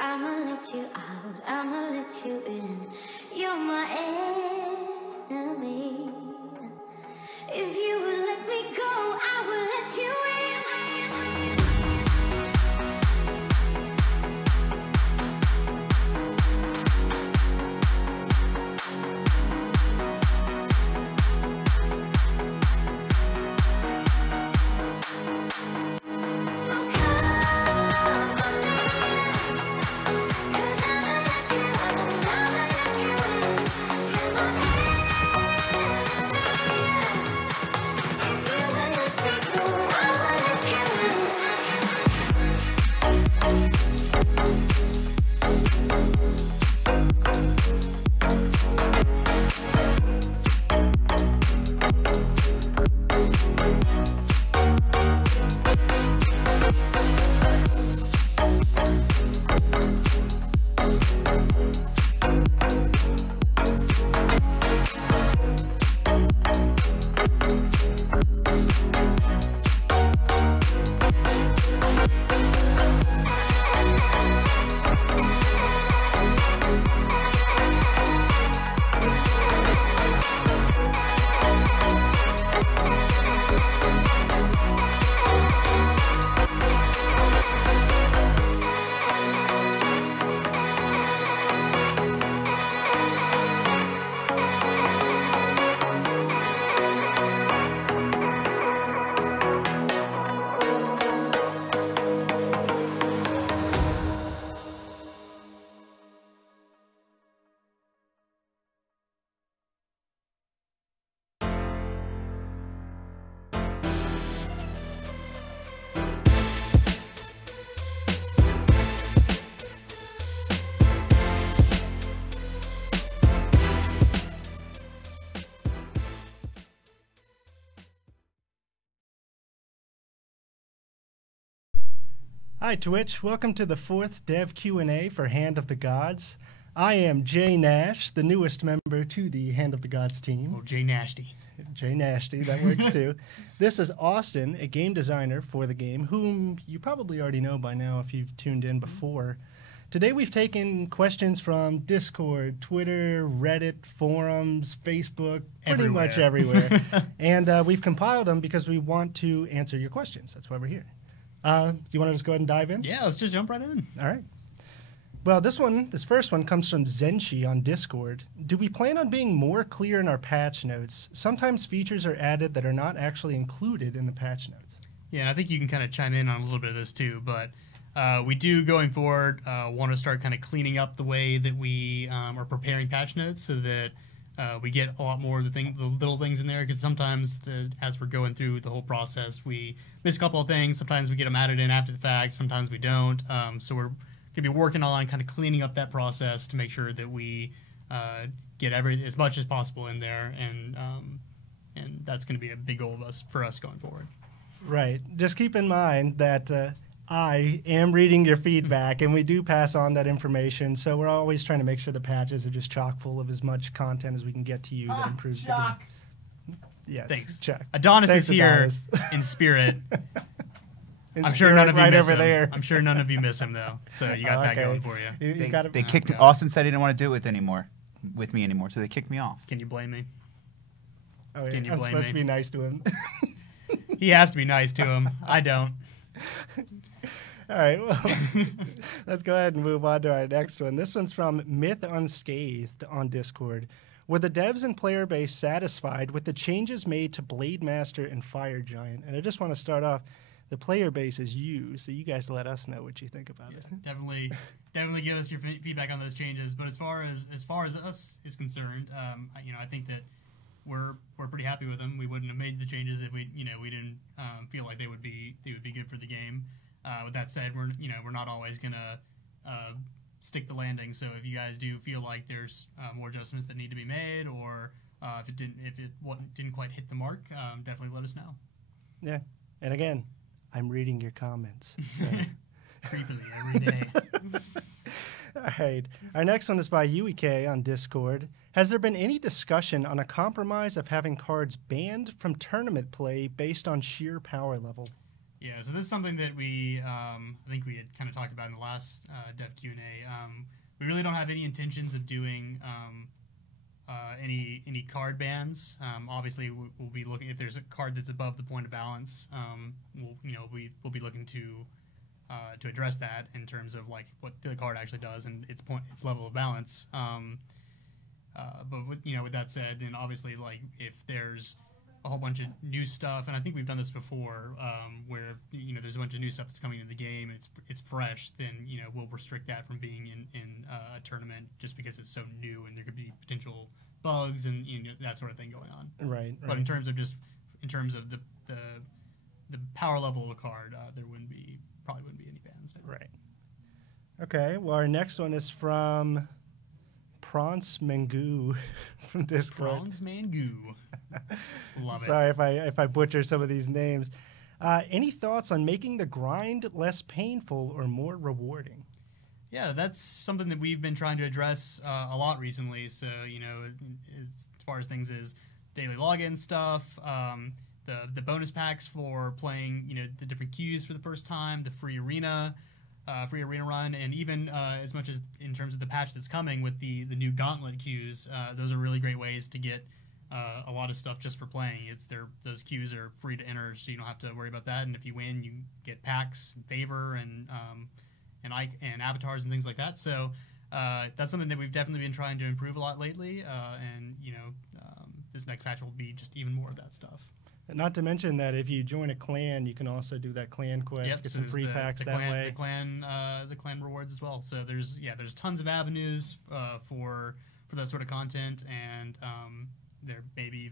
I'ma let you out, I'ma let you in. You're my enemy. If you would let me go, I will let you in. Hi Twitch, welcome to the 4th Dev Q&A for Hand of the Gods. I am Jay Nash, the newest member to the Hand of the Gods team. Oh, Jay Nasty. Jay Nasty, that works too. This is Austin, a game designer for the game, whom you probably already know by now if you've tuned in before. Today we've taken questions from Discord, Twitter, Reddit, forums, Facebook, pretty much everywhere. And we've compiled them because we want to answer your questions. That's why we're here. You want to just go ahead and dive in? Yeah, let's just jump right in. All right. Well, this first one comes from Zenshi on Discord. Do we plan on being more clear in our patch notes? Sometimes features are added that are not actually included in the patch notes. Yeah, and I think you can kind of chime in on a little bit of this too, but we do, going forward, want to start kind of cleaning up the way that we are preparing patch notes so that we get a lot more of the little things in there, because sometimes as we're going through the whole process, we miss a couple of things. Sometimes we get them added in after the fact. Sometimes we don't. So we're going to be working on kind of cleaning up that process to make sure that we get as much as possible in there, and that's going to be a big goal for us going forward. Right. Just keep in mind that I am reading your feedback, and we do pass on that information. So we're always trying to make sure the patches are just chock full of as much content as we can get to you that improves the game. Yes, thanks. Chuck. Adonis Thanks, is here Adonis. In spirit. I'm sure none of you miss him. I'm sure none of you miss him though. So you got that going for you. They kicked me. Austin said he didn't want to do it with me anymore, so they kicked me off. Can you blame me? Oh, yeah. Can you I'm blame supposed me? to be nice to him. He has to be nice to him. I don't. All right, well, let's go ahead and move on to our next one. This one's from Myth Unscathed on Discord. Were the devs and player base satisfied with the changes made to Blade Master and Fire Giant? And I just want to start off, the player base is you, so you guys let us know what you think about it. Definitely give us your feedback on those changes. But as far as us is concerned, I think that we're pretty happy with them. We wouldn't have made the changes if we didn't feel like they would be good for the game. With that said, we're not always gonna stick the landing. So if you guys do feel like there's more adjustments that need to be made, or if it didn't quite hit the mark, definitely let us know. Yeah, and again, I'm reading your comments. So. Creepily every day. All right. Our next one is by UEK on Discord. Has there been any discussion on a compromise of having cards banned from tournament play based on sheer power level? Yeah, so this is something that we, I think we had kind of talked about in the last Dev Q&A. We really don't have any intentions of doing any card bans. Obviously, we'll be looking if there's a card that's above the point of balance. We'll be looking to address that in terms of like what the card actually does and its level of balance. But with that said, then obviously like if there's a whole bunch of new stuff, and I think we've done this before, where there's a bunch of new stuff that's coming into the game and it's fresh, then we'll restrict that from being in a tournament just because it's so new and there could be potential bugs and that sort of thing going on. Right. But in terms of the power level of a card, there probably wouldn't be any bans. Right. Okay. Well, our next one is from Prance Mangu from Discord. Prance Mangu. Love it. Sorry if I butcher some of these names. Any thoughts on making the grind less painful or more rewarding? Yeah, that's something that we've been trying to address a lot recently. So, as far as things as daily login stuff, the bonus packs for playing, the different queues for the first time, the free arena run, and even as much as in terms of the patch that's coming with the new gauntlet queues, those are really great ways to get a lot of stuff just for playing. Those queues are free to enter, so you don't have to worry about that. And if you win, you get packs, and favor, and avatars and things like that. So that's something that we've definitely been trying to improve a lot lately. This next patch will be just even more of that stuff. Not to mention that if you join a clan, you can also do that clan quest, get some free packs that way. The clan rewards as well. So there's tons of avenues for that sort of content, and there may be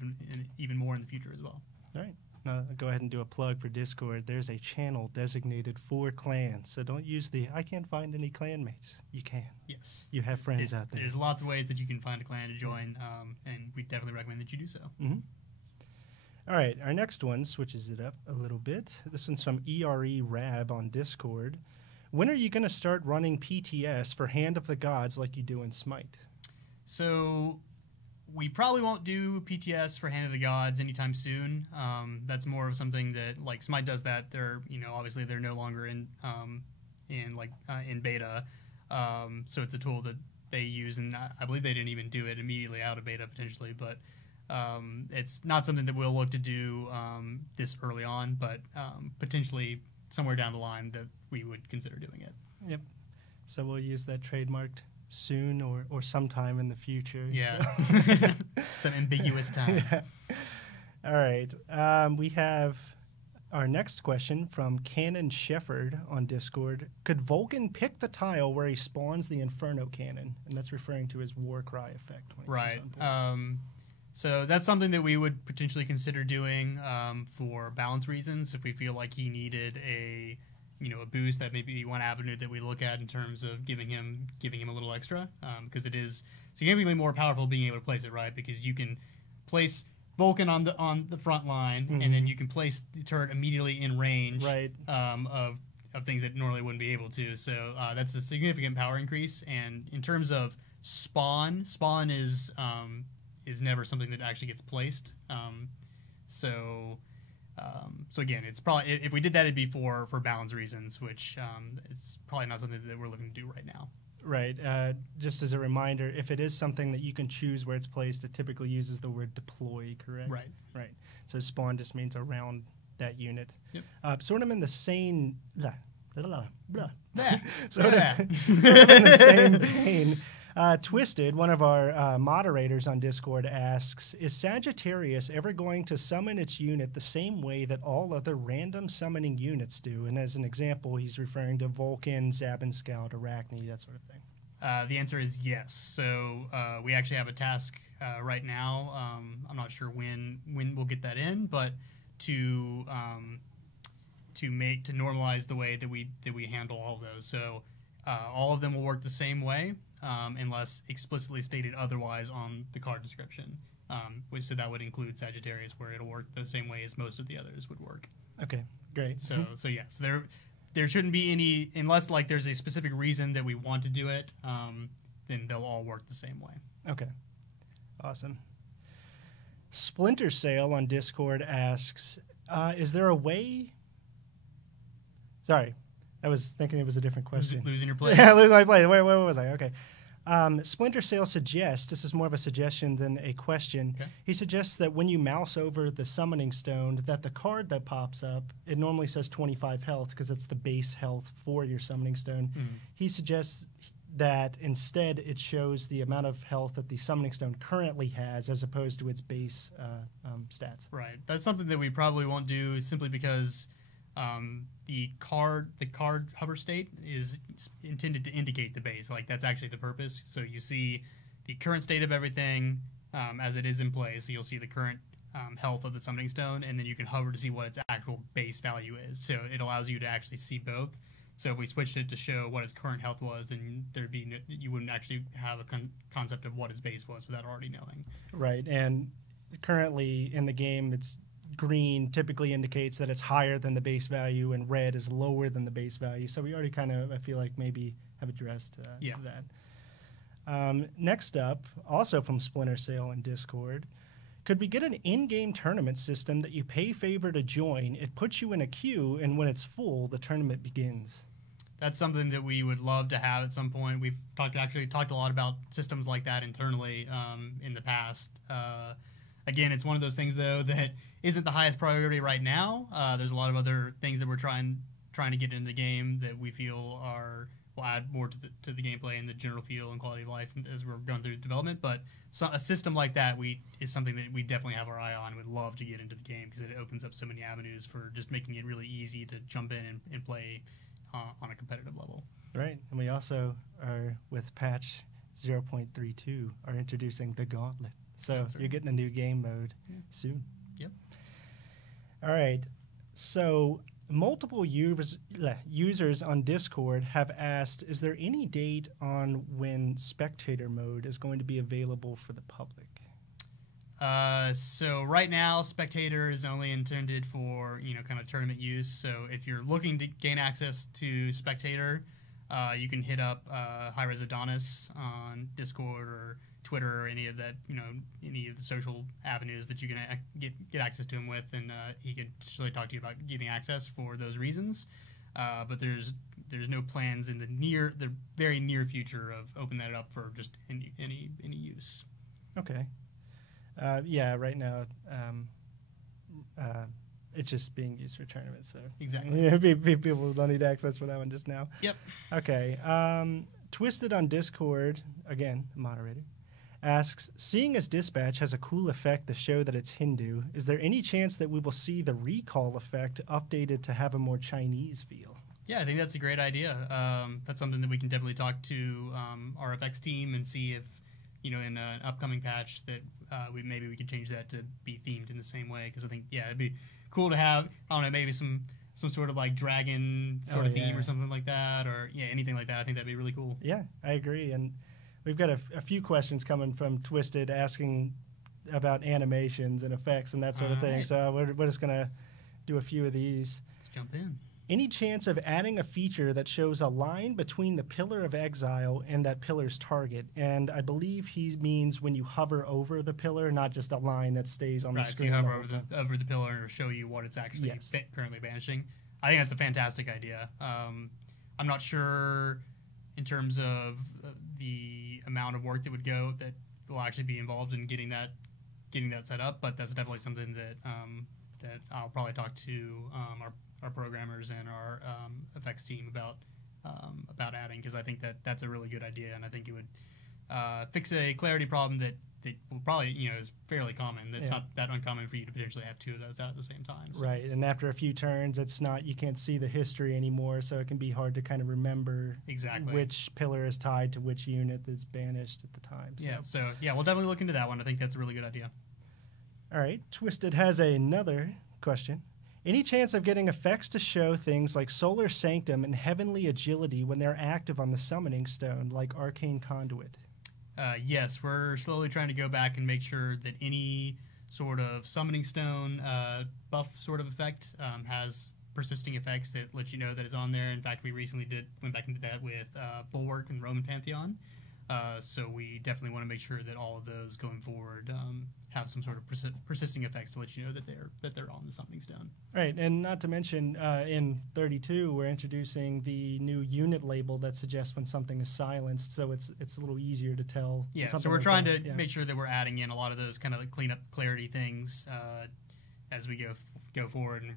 even more in the future as well. All right. Now, I'll go ahead and do a plug for Discord. There's a channel designated for clans, so don't use the "I can't find any clanmates." You can. Yes. You have friends out there. There's lots of ways that you can find a clan to join, and we definitely recommend that you do so. Mm-hmm. All right, our next one switches it up a little bit. This one's from ERE Rab on Discord. When are you going to start running PTS for Hand of the Gods like you do in Smite? So we probably won't do PTS for Hand of the Gods anytime soon. That's more of something that like Smite does that. They're obviously they're no longer in beta, so it's a tool that they use, and I believe they didn't even do it immediately out of beta potentially, but. It's not something that we'll look to do this early on, but potentially somewhere down the line that we would consider doing it. Yep. So we'll use that trademarked soon or sometime in the future. Yeah. Some ambiguous time. Yeah. All right. We have our next question from Cannon Shefford on Discord. Could Vulcan pick the tile where he spawns the Inferno Cannon? And that's referring to his Warcry effect. When Right. Comes on board. So that's something that we would potentially consider doing for balance reasons. If we feel like he needed a boost, that may be one avenue that we look at in terms of giving him a little extra, because it is significantly more powerful being able to place it right, because you can place Vulcan on the front line, mm-hmm. and then you can place the turret immediately in range right. Of things that normally wouldn't be able to. So that's a significant power increase. And in terms of spawn is never something that actually gets placed. So again, it's probably, if we did that, it'd be for balance reasons, which it's probably not something that we're looking to do right now. Right. Just as a reminder, if it is something that you can choose where it's placed, it typically uses the word deploy, correct? Right. Right. So spawn just means around that unit. Yep. Sort of in the same... Sort of in the same vein... Twisted, one of our moderators on Discord, asks, is Sagittarius ever going to summon its unit the same way that all other random summoning units do? And as an example, he's referring to Vulcan, Zabin Scout, Arachne, that sort of thing. The answer is yes. So we actually have a task right now. I'm not sure when we'll get that in, but to normalize the way that we handle all of those. So all of them will work the same way. Unless explicitly stated otherwise on the card description. So that would include Sagittarius, where it'll work the same way as most of the others would work. Okay, great. So yes, there shouldn't be any, unless like there's a specific reason that we want to do it, then they'll all work the same way. Okay, awesome. Splinter Sail on Discord asks, is there a way Sorry. I was thinking it was a different question. Losing your place. Yeah, losing my place. Where was I? Okay. Splinter Sail suggests, this is more of a suggestion than a question. Okay. He suggests that when you mouse over the summoning stone, that the card that pops up, it normally says 25 health because it's the base health for your summoning stone. He suggests that instead it shows the amount of health that the summoning stone currently has as opposed to its base stats. Right. That's something that we probably won't do simply because the card hover state is intended to indicate the base. Like, that's actually the purpose. So you see the current state of everything as it is in play. So you'll see the current health of the summoning stone, and then you can hover to see what its actual base value is. So it allows you to actually see both. So if we switched it to show what its current health was, then you wouldn't actually have a concept of what its base was without already knowing. Right, and currently in the game, it's green typically indicates that it's higher than the base value, and red is lower than the base value. So we already kind of, I feel like, maybe have addressed that. Next up, also from Splinter Sail and Discord, could we get an in-game tournament system that you pay favor to join? It puts you in a queue, and when it's full, the tournament begins. That's something that we would love to have at some point. We've talked a lot about systems like that internally in the past. Again, it's one of those things, though, that isn't the highest priority right now. There's a lot of other things that we're trying to get into the game that we feel will add more to the gameplay and the general feel and quality of life as we're going through development. But a system like that is something that we definitely have our eye on and would love to get into the game because it opens up so many avenues for just making it really easy to jump in and play on a competitive level. Right, and we also are, with patch 0.32, are introducing the Gauntlet. So That's right. You're getting a new game mode soon. Yep. All right, so multiple users on Discord have asked, is there any date on when Spectator Mode is going to be available for the public? So right now, Spectator is only intended for, kind of tournament use. So if you're looking to gain access to Spectator, you can hit up Hi-Res Adonis on Discord or Twitter or any of that, any of the social avenues that you can get access to him with, and he could really talk to you about getting access for those reasons. But there's no plans in the very near future of opening that up for just any use. Okay. Yeah, right now it's just being used for tournaments. So exactly, people don't need access for that one just now. Yep. Okay. Twisted on Discord, again, moderator, asks, seeing as Dispatch has a cool effect to show that it's Hindu, is there any chance that we will see the recall effect updated to have a more Chinese feel? Yeah, I think that's a great idea. That's something that we can definitely talk to our FX team and see if, in an upcoming patch that we could change that to be themed in the same way. Because I think, it'd be cool to have, I don't know, maybe some sort of like dragon sort of theme or something like that, or anything like that. I think that'd be really cool. Yeah, I agree. And we've got a few questions coming from Twisted asking about animations and effects and that sort of thing. Right. So we're just going to do a few of these. Let's jump in. Any chance of adding a feature that shows a line between the Pillar of Exile and that pillar's target? And I believe he means when you hover over the pillar, not just a line that stays on the screen. Right, so you hover over the pillar and it'll show you what it's actually currently banishing. I think that's a fantastic idea. I'm not sure in terms of the amount of work that will actually be involved in getting that set up, but that's definitely something that I'll probably talk to our programmers and our effects team about adding, because I think that's a really good idea, and I think it would fix a clarity problem that will probably is fairly common. That's not that uncommon for you to potentially have two of those out at the same time. So. Right, and after a few turns, you can't see the history anymore, so it can be hard to kind of remember exactly which pillar is tied to which unit that's banished at the time. So. We'll definitely look into that one. I think that's a really good idea. All right, Twisted has another question. Any chance of getting effects to show things like Solar Sanctum and Heavenly Agility when they're active on the Summoning Stone, like Arcane Conduit? Yes, we're slowly trying to go back and make sure that any sort of Summoning Stone buff sort of effect has persisting effects that let you know that it's on there. In fact, we recently went back and did that with Bulwark and Roman Pantheon. So we definitely want to make sure that all of those going forward have some sort of persisting effects to let you know that they're on the Summoning Stone. Right, and not to mention in 32 we're introducing the new unit label that suggests when something is silenced, so it's a little easier to tell. Yeah, so we're trying to make sure that we're adding in a lot of those kind of like cleanup clarity things as we go forward, and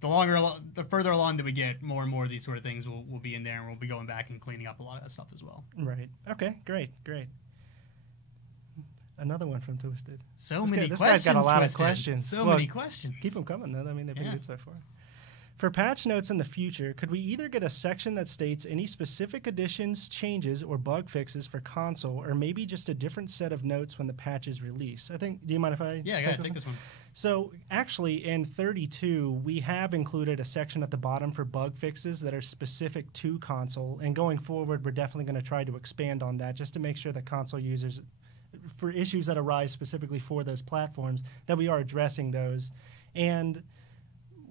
the further along that we get, more and more of these sort of things will be in there, and we'll be going back and cleaning up a lot of that stuff as well. Right. Okay. Great. Another one from Twisted. This guy's got a lot of questions. Many questions. Keep them coming, though. I mean, they've been good so far. For patch notes in the future, could we either get a section that states any specific additions, changes, or bug fixes for console, or maybe just a different set of notes when the patch is released? Do you mind if I take this one? So actually in 32, we have included a section at the bottom for bug fixes that are specific to console, and going forward, we're definitely going to try to expand on that just to make sure that console users, for issues that arise specifically for those platforms, that we are addressing those. And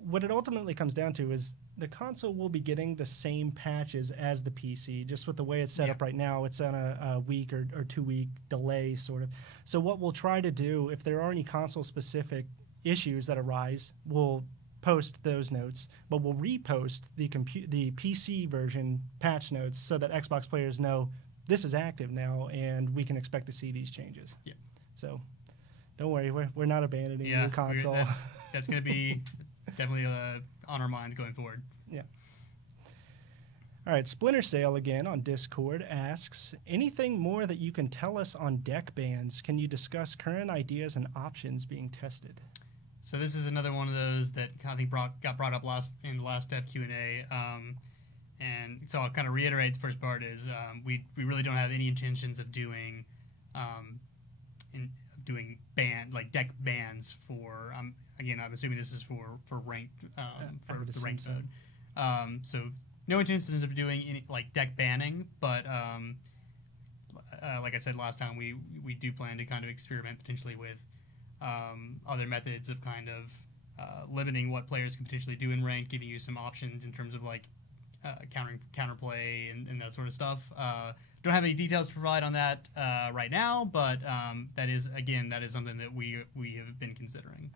what it ultimately comes down to is the console will be getting the same patches as the PC, just with the way it's set up right now. It's on a week or 2 week delay, sort of. So what we'll try to do, if there are any console-specific issues that arise, we'll post those notes, but we'll repost the PC version patch notes so that Xbox players know this is active now and we can expect to see these changes. Yeah. So don't worry, we're not abandoning your console. That's going to be definitely on our minds going forward. Yeah. All right, Splinter Sale again on Discord asks, anything more that you can tell us on deck bans? Can you discuss current ideas and options being tested? So this is another one of those that I think got brought up in the last dev Q&A. And so I'll kind of reiterate the first part is we really don't have any intentions of doing deck bans for again, I'm assuming this is for ranked for the ranked mode. So no intentions of doing any like deck banning, but like I said last time, we do plan to kind of experiment potentially with other methods of kind of limiting what players can potentially do in ranked, giving you some options in terms of like counterplay and that sort of stuff. Don't have any details to provide on that right now, but that is something that we have been considering.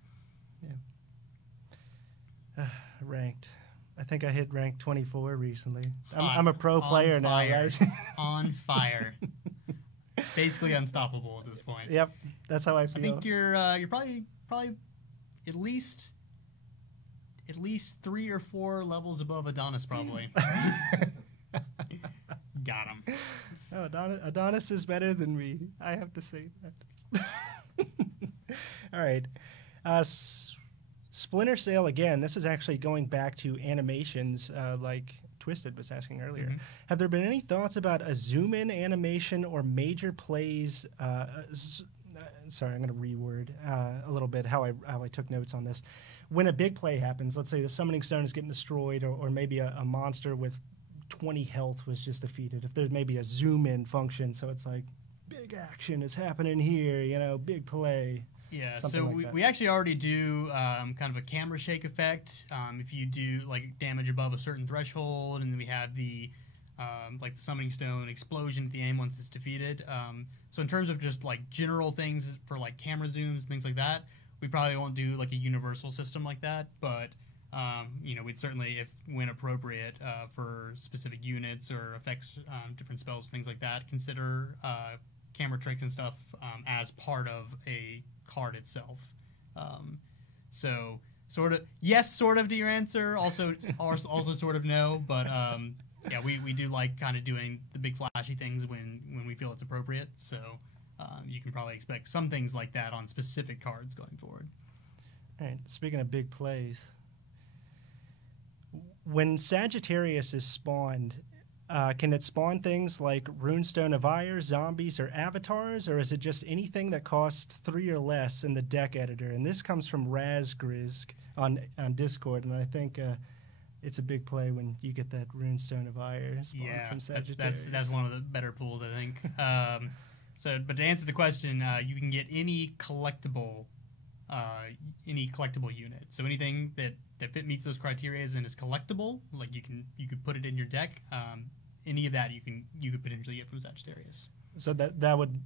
Yeah. Ranked. I think I hit rank 24 recently. I'm a pro player now, right? On fire. Basically unstoppable at this point. Yep, that's how I feel. I think you're probably at least 3 or 4 levels above Adonis, probably. Got him. Oh, Adonis is better than me. I have to say that. All right. Splinter Sale again. This is actually going back to animations, like Twisted was asking earlier. Mm-hmm. Have there been any thoughts about a zoom-in animation or major plays? Sorry, I'm going to reword a little bit how I took notes on this. When a big play happens, let's say the Summoning Stone is getting destroyed, or maybe a monster with 20 health was just defeated. If there's maybe a zoom-in function, so it's like, big action is happening here, big play. Yeah, so we actually already do kind of a camera shake effect. If you do like damage above a certain threshold, and then we have the like the Summoning Stone explosion at the end once it's defeated. So in terms of just like general things for like camera zooms and things like that, we probably won't do like a universal system like that, but we'd certainly, when appropriate, for specific units or effects, different spells, things like that, consider camera tricks and stuff as part of a card itself. So sort of yes, sort of to your answer. Also sort of no, but yeah, we do like kind of doing the big flashy things when we feel it's appropriate. So you can probably expect some things like that on specific cards going forward. All right. Speaking of big plays, when Sagittarius is spawned, can it spawn things like Runestone of Ire, zombies, or avatars, or is it just anything that costs 3 or less in the deck editor? And this comes from Razgrizk on Discord, and I think it's a big play when you get that Runestone of Ire spawned from Sagittarius. That's one of the better pools, I think. But to answer the question, you can get any collectible unit. So anything that meets those criteria and is collectible, like you could put it in your deck. any of that you could potentially get from Sagittarius. So that would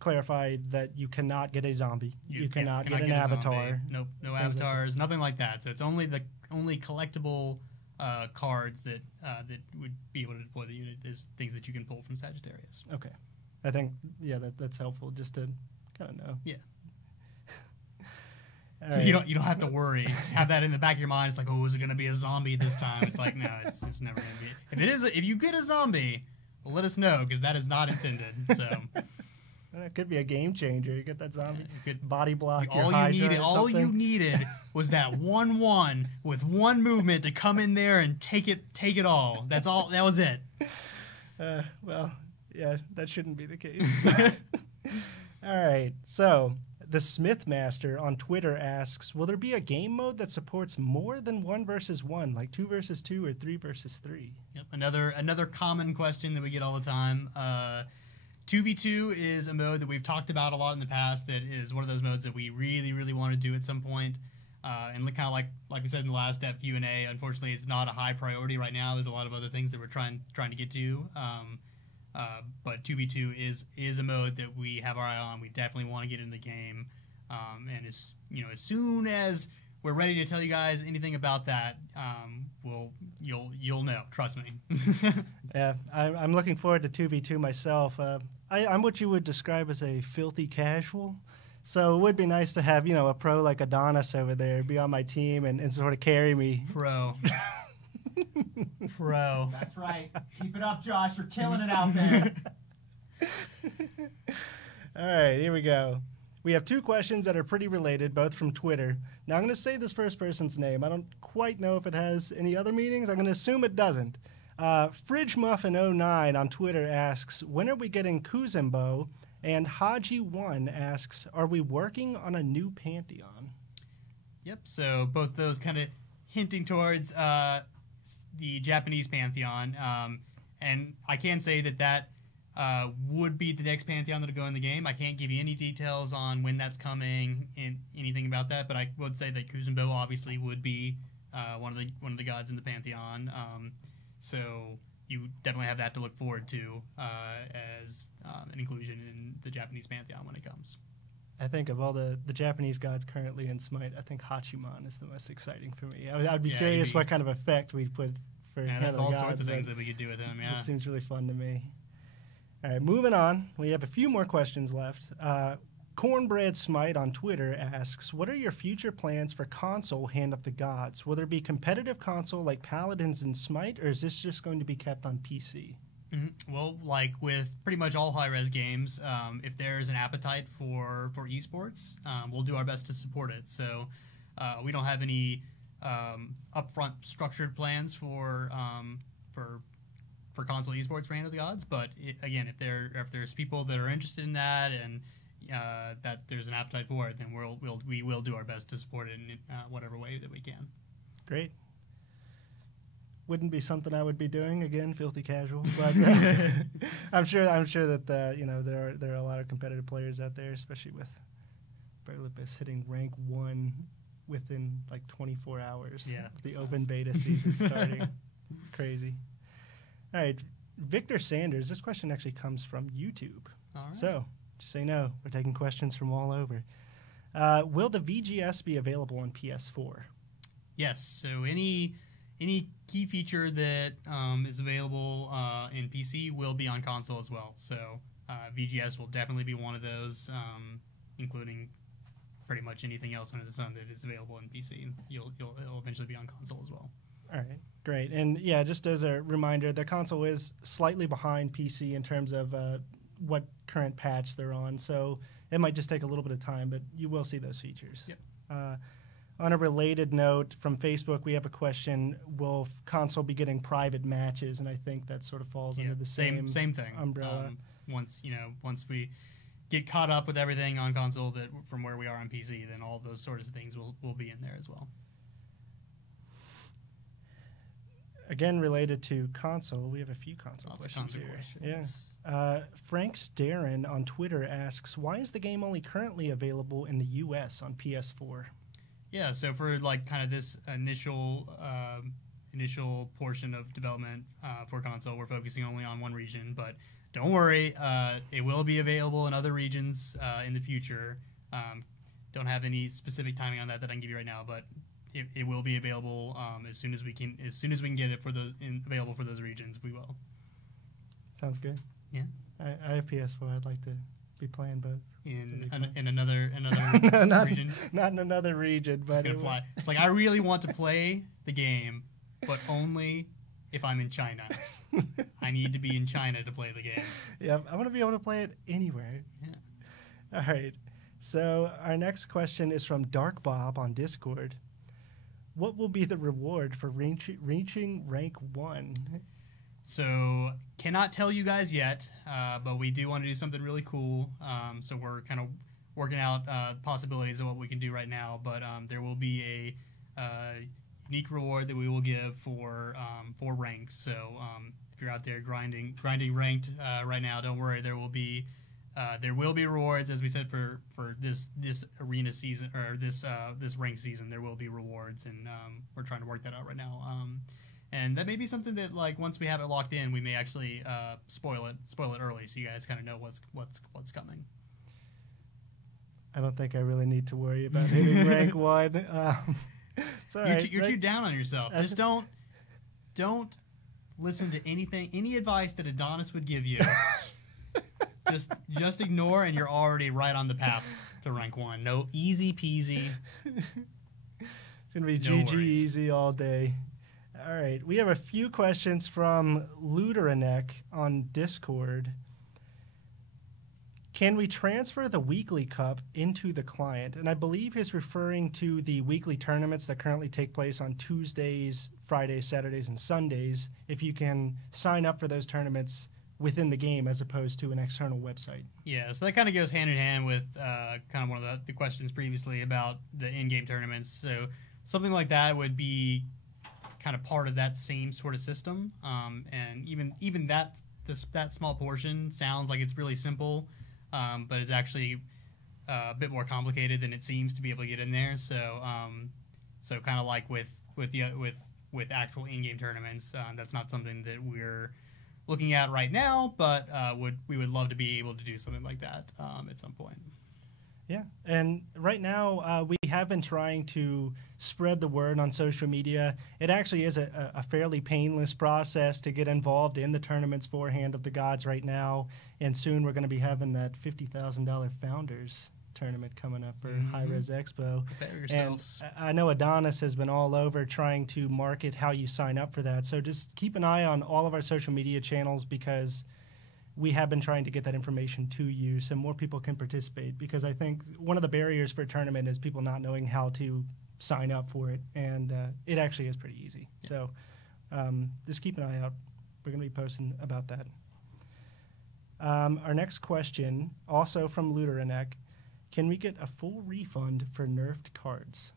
clarify that you cannot get a zombie. You cannot get an a avatar. zombie. Nope, no avatars, nothing like that. So it's only the collectible cards that would be able to deploy the unit is things that you can pull from Sagittarius. Okay. I think, that's helpful just to kind of know. Yeah. All So right. you don't have to worry. Have that in the back of your mind. It's like, oh, is it going to be a zombie this time? It's like, no, it's never going to be. If you get a zombie, well, let us know because that is not intended. So It could be a game changer. You get that zombie, it could- body block your all Hydra you needed, or all you something. needed was that 1/1 with one movement to come in there and take it all. That's all. That was it. Well, yeah, that shouldn't be the case. All right. So the Smithmaster on Twitter asks, will there be a game mode that supports more than 1 versus 1, like 2 versus 2 or 3 versus 3? Yep. Another common question that we get all the time. 2v2 is a mode that we've talked about a lot in the past. That is one of those modes that we really, really want to do at some point. And kind of like we said in the last Dev Q&A, unfortunately, it's not a high priority right now. There's a lot of other things that we're trying to get to. But 2v2 is a mode that we have our eye on. We definitely want to get in the game. And as soon as we're ready to tell you guys anything about that, you'll know. Trust me. Yeah, I'm looking forward to 2v2 myself. I'm what you would describe as a filthy casual. So it would be nice to have, a pro like Adonis over there be on my team and sort of carry me. Pro. That's right. Keep it up, Josh. You're killing it out there. All right, here we go. We have 2 questions that are pretty related, both from Twitter. Now, I'm going to say this first person's name. I don't quite know if it has any other meanings. I'm going to assume it doesn't. FridgeMuffin09 on Twitter asks, when are we getting Kuzembo? And Haji1 asks, are we working on a new Pantheon? Yep. So both those kind of hinting towards the Japanese Pantheon. And I can say that would be the next Pantheon that'll go in the game. I can't give you any details on when that's coming and anything about that, but I would say that Kuzumbo obviously would be one of the gods in the Pantheon. So you definitely have that to look forward to as an inclusion in the Japanese Pantheon when it comes. I think of all the Japanese gods currently in Smite, I think Hachiman is the most exciting for me. I'd be curious what kind of effect we'd put for Yeah, kind there's of the all gods, sorts of but things that we could do with him. Yeah. it seems really fun to me. All right, moving on. We have a few more questions left. Cornbread Smite on Twitter asks, what are your future plans for console Hand of the Gods? Will there be competitive console like Paladins and Smite, or is this just going to be kept on PC? Mm-hmm. Well, like with pretty much all high-res games, if there's an appetite for esports, we'll do our best to support it. So we don't have any upfront structured plans for console esports for Hand of the Gods. But again, if there's people that are interested in that and that there's an appetite for it, then we will do our best to support it in whatever way that we can. Great. Wouldn't be something I would be doing again, filthy casual. But I'm sure that there are a lot of competitive players out there, especially with Berlipus hitting rank 1 within like 24 hours. Yeah, of the open beta season starting. Crazy. All right, Victor Sanders. This question actually comes from YouTube. All right. So just so you know, we're taking questions from all over. Will the VGS be available on PS4? Yes. So any key feature that is available in PC will be on console as well. So VGS will definitely be one of those, including pretty much anything else under the sun that is available in PC. It'll eventually be on console as well. All right, great. And yeah, just as a reminder, the console is slightly behind PC in terms of what current patch they're on. So it might just take a little bit of time, but you will see those features. Yep. On a related note, from Facebook, we have a question: will console be getting private matches? And I think that sort of falls under the same thing umbrella. Once we get caught up with everything on console that from where we are on PC, then all those sorts of things will be in there as well. Again, related to console, we have a few console questions here. Yeah. Frank Starren on Twitter asks, why is the game only currently available in the U.S. on PS4? Yeah, so for like kind of this initial initial portion of development for console, we're focusing only on one region. But don't worry, it will be available in other regions in the future. Don't have any specific timing on that I can give you right now, but it will be available as soon as we can get it for those available for those regions. We will. Sounds good. Yeah. I have PS4. I'd like to be playing both. In another region. Not in another region, but It's gonna fly. It's like I really want to play the game, but only if I'm in China. I need to be in China to play the game. Yeah, I want to be able to play it anywhere. Yeah. All right. So our next question is from Dark Bob on Discord. What will be the reward for reaching rank 1? So cannot tell you guys yet, but we do want to do something really cool. So we're kind of working out possibilities of what we can do right now. But there will be a unique reward that we will give for ranked. So if you're out there grinding ranked right now, don't worry. There will be rewards, as we said, for this arena season or this ranked season. There will be rewards, and we're trying to work that out right now. And that may be something that, like, once we have it locked in, we may actually spoil it early, so you guys kind of know what's coming. I don't think I really need to worry about hitting rank 1. It's all right. You're too down on yourself. Just don't listen to any advice that Adonis would give you. just ignore, and you're already right on the path to rank 1. No, easy peasy. It's gonna be No GG worries. easy all day. All right, we have a few questions from Luderanek on Discord. Can we transfer the weekly cup into the client? And I believe he's referring to the weekly tournaments that currently take place on Tuesdays, Fridays, Saturdays, and Sundays. If you can sign up for those tournaments within the game as opposed to an external website. Yeah, so that kind of goes hand in hand with kind of one of the questions previously about the in-game tournaments. So something like that would be kind of part of that same sort of system. And even that small portion sounds like it's really simple, but it's actually a bit more complicated than it seems to be able to get in there. So so kind of like with actual in-game tournaments, that's not something that we're looking at right now, but we would love to be able to do something like that at some point. Yeah, and right now we have been trying to spread the word on social media. It actually is a fairly painless process to get involved in the tournaments for Hand of the Gods right now, and soon we're going to be having that $50,000 Founders tournament coming up for High Res Expo. Prepare yourselves. And I know Adonis has been all over trying to market how you sign up for that, so just keep an eye on all of our social media channels, because we have been trying to get that information to you so more people can participate, because I think one of the barriers for a tournament is people not knowing how to sign up for it, and it actually is pretty easy. Yeah. So just keep an eye out. We're going to be posting about that. Our next question, also from Luderanek, can we get a full refund for nerfed cards?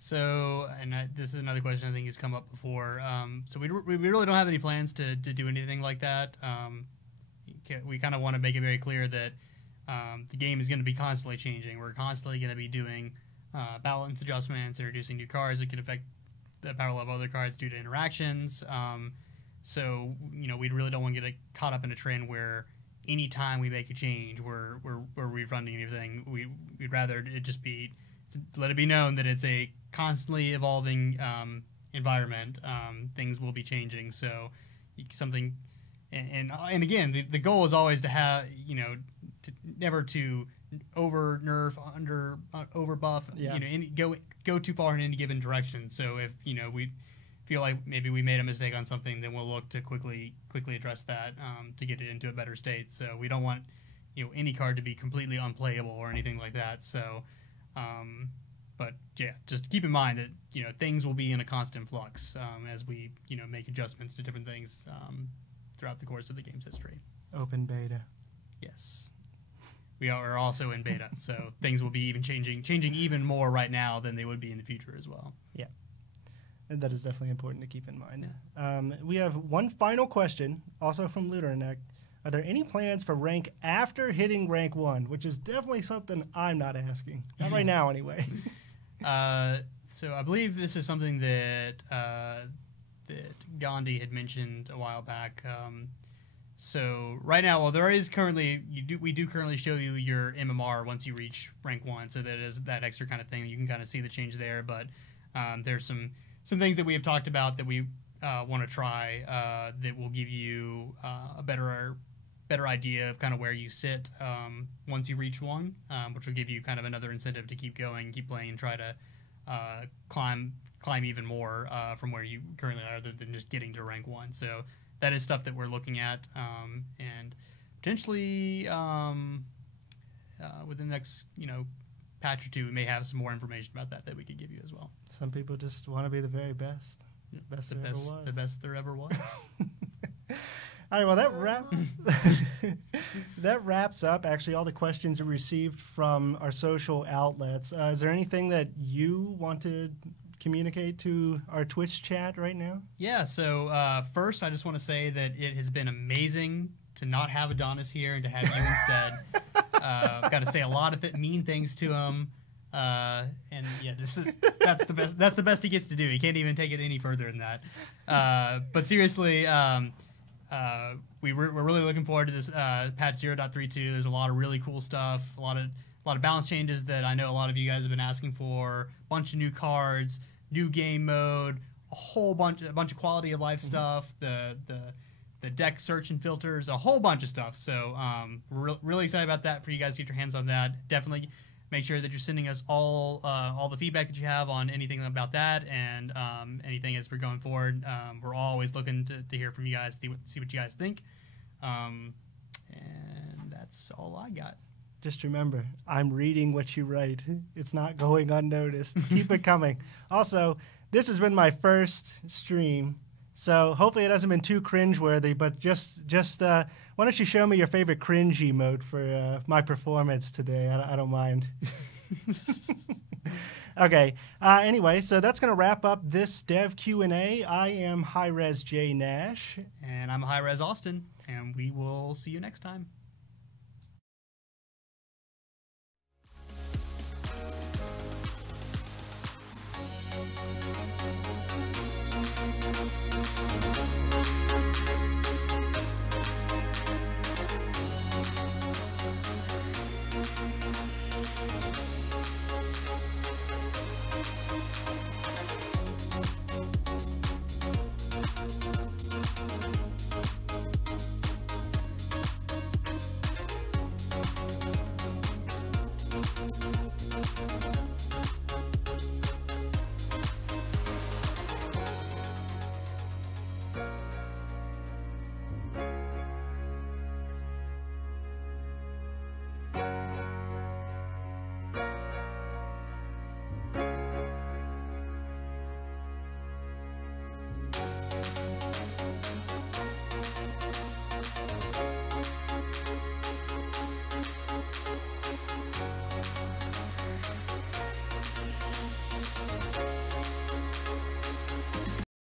So, and this is another question I think has come up before. So we really don't have any plans to do anything like that. We kind of want to make it very clear that the game is going to be constantly changing. We're constantly going to be doing balance adjustments, introducing new cards that can affect the power level of other cards due to interactions. So, we really don't want to get caught up in a trend where anytime we make a change, we're refunding anything. We'd rather it just be, let it be known that it's a constantly evolving environment. Things will be changing. So something. And again, the goal is always to have, never to over nerf, over buff, go too far in any given direction. So if we feel like maybe we made a mistake on something, then we'll look to quickly address that to get it into a better state. So we don't want any card to be completely unplayable or anything like that. So, but yeah, just keep in mind that things will be in a constant flux as we make adjustments to different things. Throughout the course of the game's history. Open beta. Yes. We are also in beta, so things will be even changing even more right now than they would be in the future as well. Yeah. And that is definitely important to keep in mind. We have one final question, also from Luderanek. Are there any plans for rank after hitting rank 1? Which is definitely something I'm not asking. Not right now, anyway. So I believe this is something that that Gandhi had mentioned a while back. So right now, well, there is currently we do currently show you your MMR once you reach rank 1, so that is that extra kind of thing. You can kind of see the change there, but there's some things that we have talked about that we want to try that will give you a better idea of kind of where you sit once you reach 1, which will give you kind of another incentive to keep going, keep playing, and try to climb even more from where you currently are, other than just getting to rank 1. So that is stuff that we're looking at, and potentially within the next patch or two, we may have some more information about that we could give you as well. Some people just want to be the very best. Best there ever was. The best there ever was. All right, well, that wraps up, actually, all the questions we received from our social outlets. Is there anything that you want to communicate to our Twitch chat right now? Yeah, so first, I just want to say that it has been amazing to not have Adonis here and to have you instead. I've got to say a lot of mean things to him. And yeah, that's the best he gets to do. He can't even take it any further than that. But seriously, we're really looking forward to this patch 0.32. There's a lot of really cool stuff, a lot of balance changes that I know a lot of you guys have been asking for, a bunch of new cards, new game mode, a bunch of quality of life stuff, the deck search and filters, a whole bunch of stuff. So we're really excited about that for you guys to get your hands on that. Definitely make sure that you're sending us all the feedback that you have on anything about that, and anything as we're going forward. We're always looking to hear from you guys, see what you guys think. And that's all I got. Just remember, I'm reading what you write. It's not going unnoticed. Keep it coming. Also, this has been my first stream, so hopefully it hasn't been too cringeworthy, but just why don't you show me your favorite cringe emote for my performance today? I don't mind. Okay. Anyway, so that's going to wrap up this Dev Q&A. I am Hi-Res J Nash. And I'm Hi-Res Austin, and we will see you next time.